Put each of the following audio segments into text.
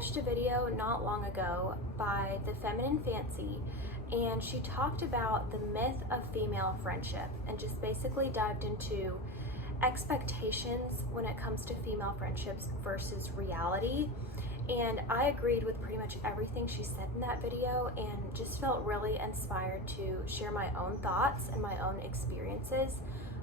watched a video not long ago by The Feminine Fancy, and she talked about the myth of female friendship and just basically dived into expectations when it comes to female friendships versus reality. And I agreed with pretty much everything she said in that video and just felt really inspired to share my own thoughts and my own experiences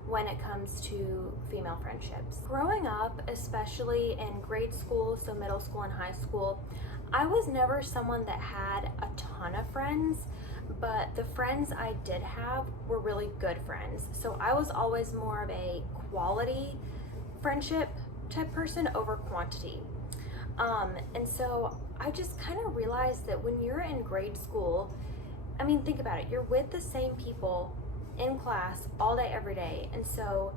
when it comes to female friendships. Growing up, especially in grade school, so middle school and high school, I was never someone that had a ton of friends, but the friends I did have were really good friends. So I was always more of a quality friendship type person over quantity. And so I just kind of realized that when you're in grade school, I mean, think about it, you're with the same people in class all day, every day. And so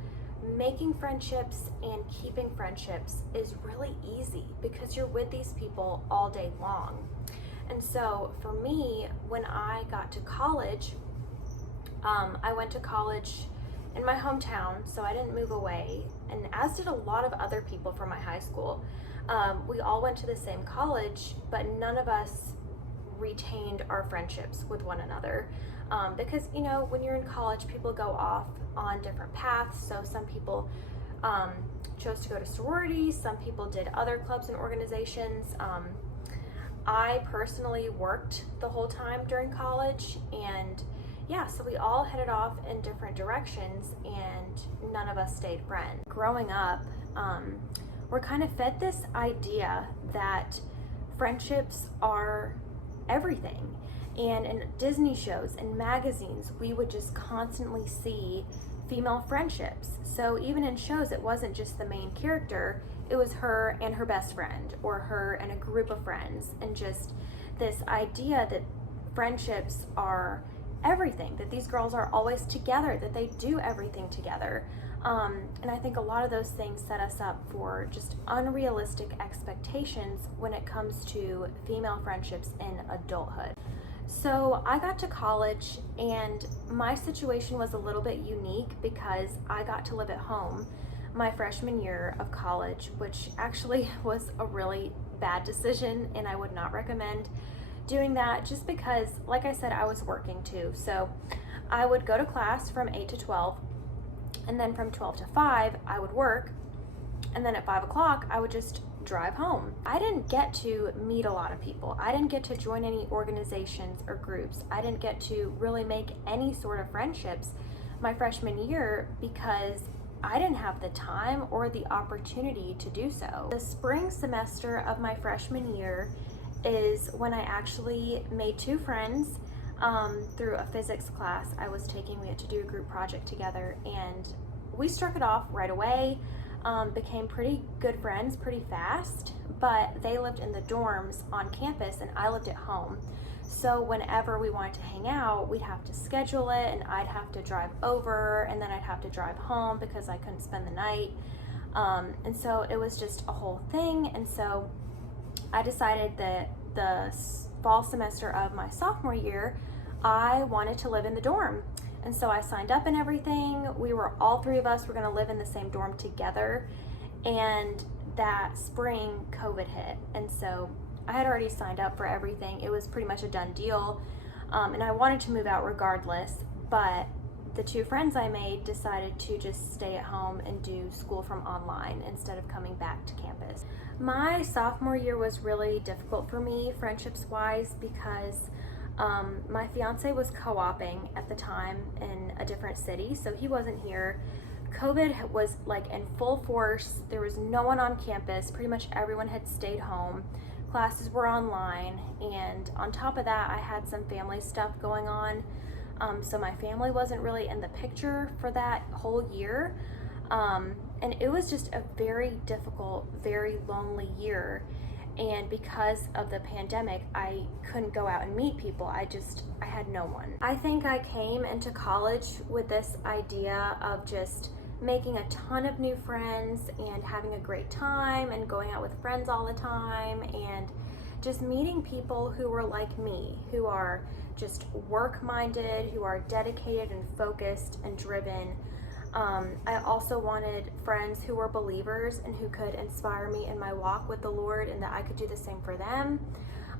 making friendships and keeping friendships is really easy because you're with these people all day long. And so for me, when I got to college, I went to college in my hometown, so I didn't move away, and as did a lot of other people from my high school. We all went to the same college, but none of us retained our friendships with one another. Because, you know, when you're in college, people go off on different paths. So some people chose to go to sororities, some people did other clubs and organizations. I personally worked the whole time during college, and yeah, so we all headed off in different directions and none of us stayed friends. Growing up, we're kind of fed this idea that friendships are everything. And in Disney shows and magazines, we would just constantly see female friendships. So even in shows, it wasn't just the main character, it was her and her best friend, or her and a group of friends, and just this idea that friendships are everything, that these girls are always together, that they do everything together. And I think a lot of those things set us up for just unrealistic expectations when it comes to female friendships in adulthood. So I got to college and my situation was a little bit unique because I got to live at home my freshman year of college, which actually was a really bad decision, and I would not recommend doing that just because, like I said, I was working too. So I would go to class from 8 to 12, and then from 12 to 5 I would work, and then at 5 o'clock I would just drive home. I didn't get to meet a lot of people. I didn't get to join any organizations or groups. I didn't get to really make any sort of friendships my freshman year because I didn't have the time or the opportunity to do so. The spring semester of my freshman year is when I actually made two friends through a physics class I was taking. We had to do a group project together, and we struck it off right away. Became pretty good friends pretty fast, but they lived in the dorms on campus and I lived at home. So whenever we wanted to hang out, we'd have to schedule it, and I'd have to drive over, and then I'd have to drive home because I couldn't spend the night. And so it was just a whole thing. And so I decided that the fall semester of my sophomore year, I wanted to live in the dorm. And so I signed up and everything. All three of us were gonna live in the same dorm together. And that spring, COVID hit. And so I had already signed up for everything. It was pretty much a done deal. And I wanted to move out regardless, but the two friends I made decided to just stay at home and do school from online instead of coming back to campus. My sophomore year was really difficult for me, friendships-wise, because my fiance was co-oping at the time in a different city, so he wasn't here. COVID was like in full force. There was no one on campus. Pretty much everyone had stayed home. Classes were online, and on top of that, I had some family stuff going on. So my family wasn't really in the picture for that whole year. And it was just a very difficult, very lonely year. And because of the pandemic, I couldn't go out and meet people. I had no one. I think I came into college with this idea of just making a ton of new friends and having a great time and going out with friends all the time and just meeting people who were like me, who are just work-minded, who are dedicated and focused and driven. I also wanted friends who were believers and who could inspire me in my walk with the Lord, and that I could do the same for them.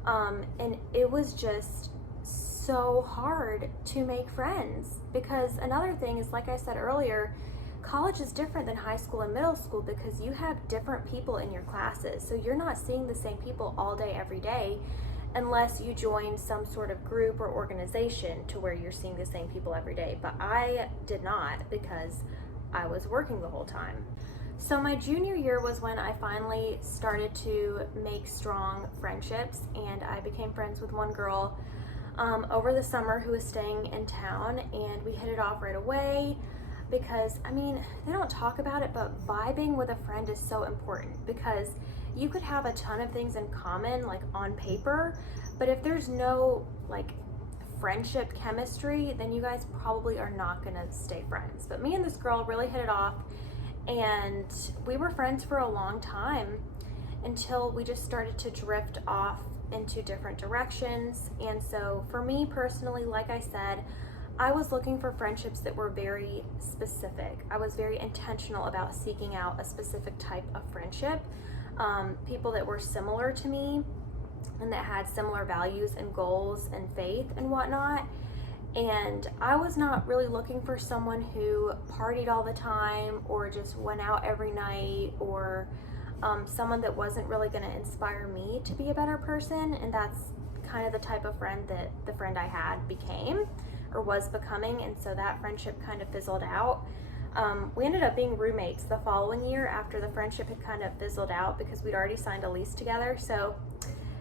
And it was just so hard to make friends, because another thing is, like I said earlier, college is different than high school and middle school because you have different people in your classes. So you're not seeing the same people all day, every day, unless you join some sort of group or organization to where you're seeing the same people every day. But I did not, because I was working the whole time. So my junior year was when I finally started to make strong friendships, and I became friends with one girl over the summer who was staying in town, and we hit it off right away. Because, I mean, they don't talk about it, but vibing with a friend is so important, because you could have a ton of things in common, like on paper, but if there's no like friendship chemistry, then you guys probably are not gonna stay friends. But me and this girl really hit it off, and we were friends for a long time until we just started to drift off into different directions. And so for me personally, like I said, I was looking for friendships that were very specific. I was very intentional about seeking out a specific type of friendship, people that were similar to me and that had similar values and goals and faith and whatnot. And I was not really looking for someone who partied all the time or just went out every night, or someone that wasn't really going to inspire me to be a better person. And that's kind of the type of friend that the friend I had became, or was becoming. And so that friendship kind of fizzled out. We ended up being roommates the following year after the friendship had kind of fizzled out, because we'd already signed a lease together. So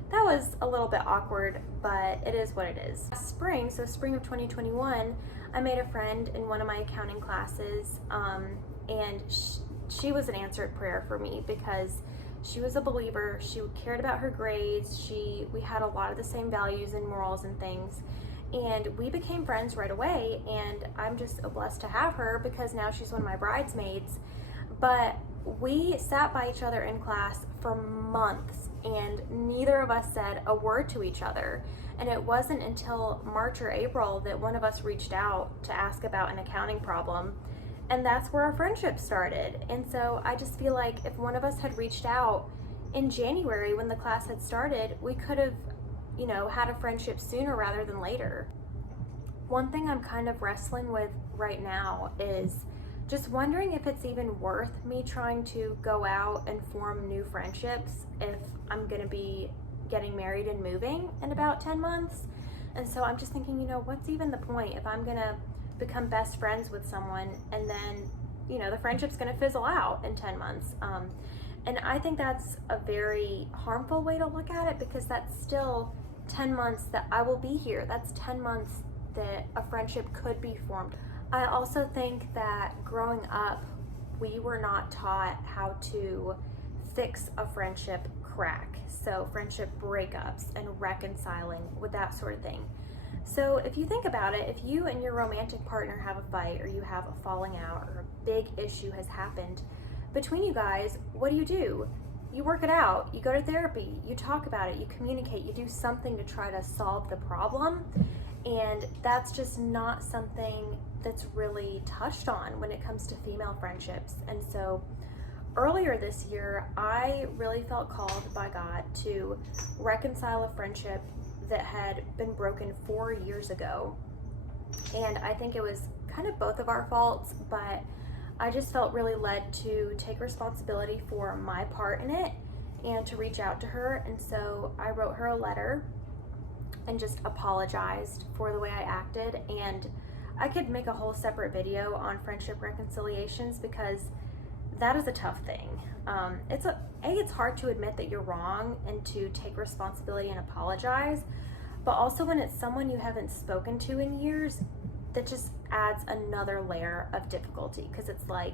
that was a little bit awkward, but it is what it is. Spring of 2021, I made a friend in one of my accounting classes, and she was an answered prayer for me, because she was a believer. She cared about her grades. We had a lot of the same values and morals and things. And we became friends right away, and I'm just blessed to have her, because now she's one of my bridesmaids. But we sat by each other in class for months, and neither of us said a word to each other. And it wasn't until March or April that one of us reached out to ask about an accounting problem, and that's where our friendship started. And so I just feel like if one of us had reached out in January when the class had started, we could have had a friendship sooner rather than later. One thing I'm kind of wrestling with right now is just wondering if it's even worth me trying to go out and form new friendships if I'm gonna be getting married and moving in about 10 months. And so I'm just thinking, what's even the point if I'm gonna become best friends with someone and then, the friendship's gonna fizzle out in 10 months. And I think that's a very harmful way to look at it, because that's still 10 months that I will be here. That's 10 months that a friendship could be formed. I also think that growing up, we were not taught how to fix a friendship crack. So friendship breakups and reconciling with that sort of thing. So if you think about it, if you and your romantic partner have a fight, or you have a falling out, or a big issue has happened between you guys, what do? You work it out, you go to therapy, you talk about it, you communicate, you do something to try to solve the problem. And that's just not something that's really touched on when it comes to female friendships. And so earlier this year, I really felt called by God to reconcile a friendship that had been broken 4 years ago. And I think it was kind of both of our faults, but I just felt really led to take responsibility for my part in it and to reach out to her. And so I wrote her a letter and just apologized for the way I acted. And I could make a whole separate video on friendship reconciliations, because that is a tough thing. It's hard to admit that you're wrong and to take responsibility and apologize, but also when it's someone you haven't spoken to in years, that just adds another layer of difficulty, because it's like,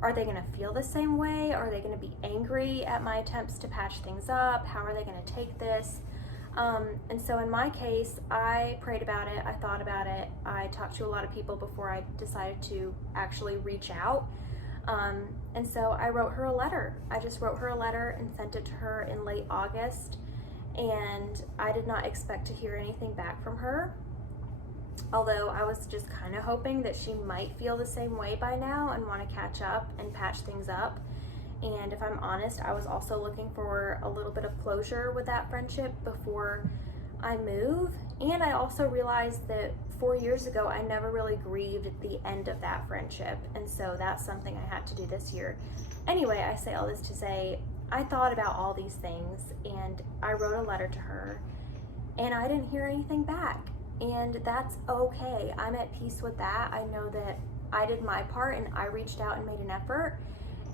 are they gonna feel the same way? Are they gonna be angry at my attempts to patch things up? How are they gonna take this? And so in my case, I prayed about it, I thought about it, I talked to a lot of people before I decided to actually reach out. And so I wrote her a letter. I just wrote her a letter and sent it to her in late August, and I did not expect to hear anything back from her. Although I was just kind of hoping that she might feel the same way by now and want to catch up and patch things up. And if I'm honest, I was also looking for a little bit of closure with that friendship before I move. And I also realized that 4 years ago, I never really grieved the end of that friendship. And so that's something I had to do this year. Anyway, I say all this to say, I thought about all these things and I wrote a letter to her and I didn't hear anything back. And that's okay. I'm at peace with that. I know that I did my part and I reached out and made an effort.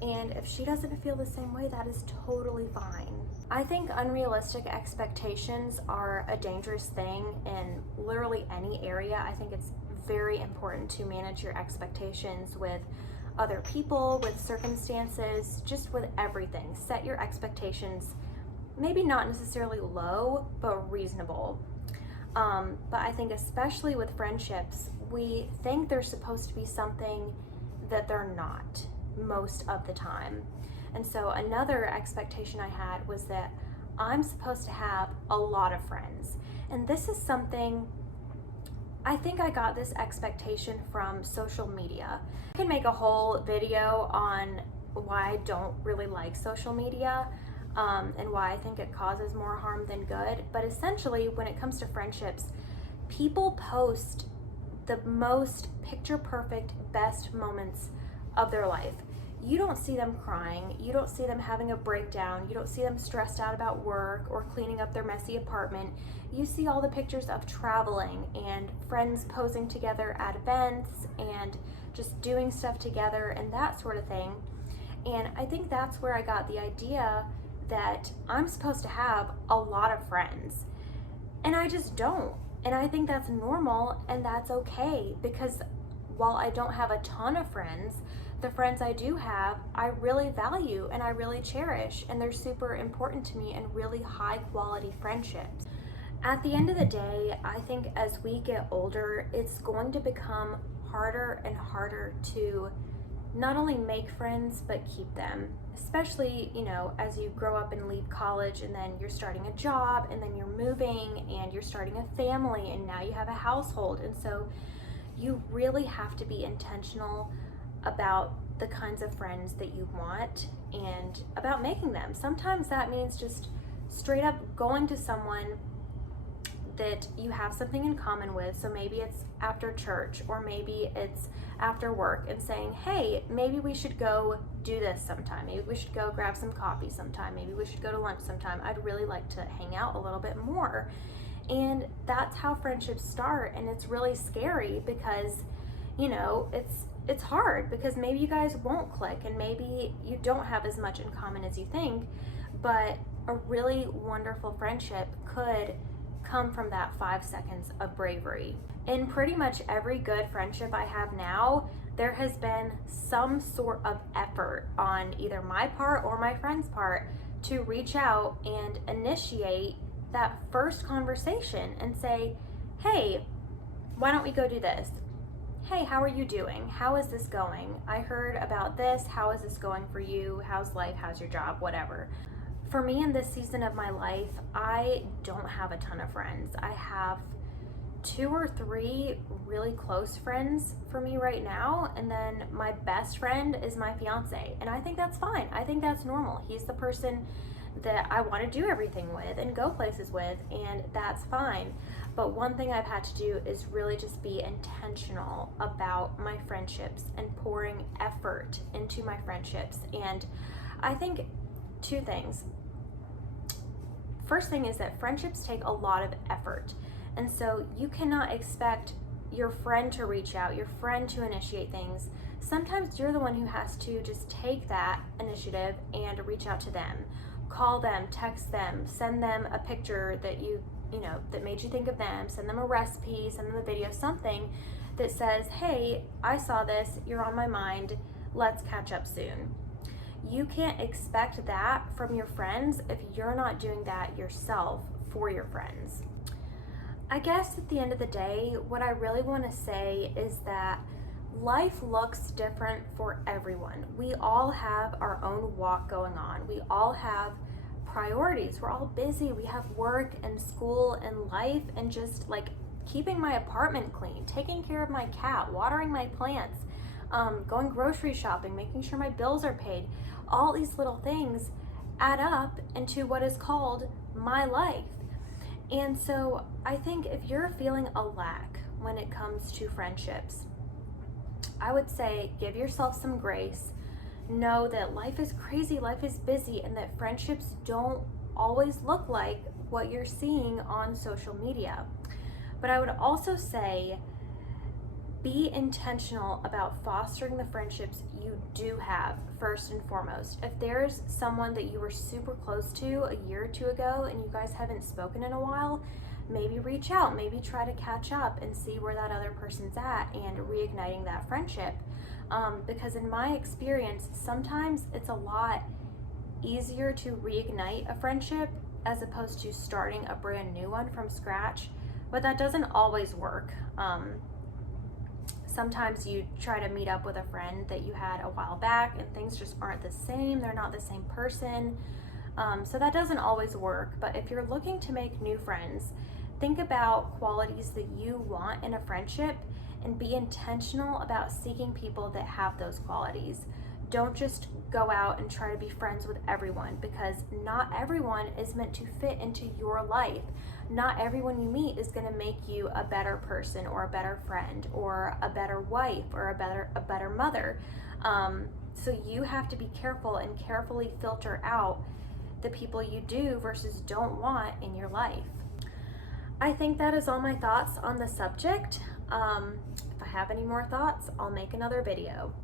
And if she doesn't feel the same way, that is totally fine. I think unrealistic expectations are a dangerous thing in literally any area. I think it's very important to manage your expectations with other people, with circumstances, just with everything. Set your expectations, maybe not necessarily low, but reasonable. But I think especially with friendships, we think they're supposed to be something that they're not most of the time. And so another expectation I had was that I'm supposed to have a lot of friends. And this is something, I think I got this expectation from social media. I can make a whole video on why I don't really like social media, and why I think it causes more harm than good. But essentially, when it comes to friendships, people post the most picture perfect, best moments of their life. You don't see them crying, you don't see them having a breakdown, you don't see them stressed out about work or cleaning up their messy apartment. You see all the pictures of traveling and friends posing together at events and just doing stuff together and that sort of thing. And I think that's where I got the idea that I'm supposed to have a lot of friends. And I just don't. And I think that's normal and that's okay, because while I don't have a ton of friends, the friends I do have, I really value and I really cherish, and they're super important to me and really high quality friendships. At the end of the day, I think as we get older, it's going to become harder and harder to not only make friends, but keep them. Especially, as you grow up and leave college and then you're starting a job and then you're moving and you're starting a family and now you have a household. And so you really have to be intentional about the kinds of friends that you want and about making them. Sometimes that means just straight up going to someone that you have something in common with. So maybe it's after church or maybe it's after work and saying, hey, maybe we should go do this sometime. Maybe we should go grab some coffee sometime. Maybe we should go to lunch sometime. I'd really like to hang out a little bit more. And that's how friendships start. And it's really scary because, it's hard because maybe you guys won't click and maybe you don't have as much in common as you think, but a really wonderful friendship could come from that 5 seconds of bravery. In pretty much every good friendship I have now, there has been some sort of effort on either my part or my friend's part to reach out and initiate that first conversation and say, hey, why don't we go do this? Hey, how are you doing? How is this going? I heard about this. How is this going for you? How's life? How's your job? Whatever. For me in this season of my life, I don't have a ton of friends. I have 2 or 3 really close friends for me right now, and then my best friend is my fiance, and I think that's fine. I think that's normal. He's the person that I want to do everything with and go places with, and that's fine. But one thing I've had to do is really just be intentional about my friendships and pouring effort into my friendships. And I think 2 things. First thing is that friendships take a lot of effort. And so you cannot expect your friend to reach out, your friend to initiate things. Sometimes you're the one who has to just take that initiative and reach out to them. Call them, text them, send them a picture that that made you think of them, send them a recipe, send them a video, something that says, hey, I saw this, you're on my mind, let's catch up soon. You can't expect that from your friends if you're not doing that yourself for your friends. I guess at the end of the day, what I really want to say is that life looks different for everyone. We all have our own walk going on. We all have priorities. We're all busy. We have work and school and life and just like keeping my apartment clean, taking care of my cat, watering my plants, going grocery shopping, making sure my bills are paid. All these little things add up into what is called my life. And so I think if you're feeling a lack when it comes to friendships, I would say give yourself some grace. Know that life is crazy, life is busy, and that friendships don't always look like what you're seeing on social media. But I would also say be intentional about fostering the friendships you do have first and foremost. If there's someone that you were super close to a year or two ago and you guys haven't spoken in a while, maybe reach out, maybe try to catch up and see where that other person's at and reigniting that friendship. Because in my experience, sometimes it's a lot easier to reignite a friendship as opposed to starting a brand new one from scratch, but that doesn't always work. Sometimes you try to meet up with a friend that you had a while back and things just aren't the same, they're not the same person. So that doesn't always work, but if you're looking to make new friends, think about qualities that you want in a friendship and be intentional about seeking people that have those qualities. Don't just go out and try to be friends with everyone, because not everyone is meant to fit into your life. Not everyone you meet is going to make you a better person or a better friend or a better wife or a better mother. So you have to be careful and carefully filter out the people you do versus don't want in your life. I think that is all my thoughts on the subject. If I have any more thoughts, I'll make another video.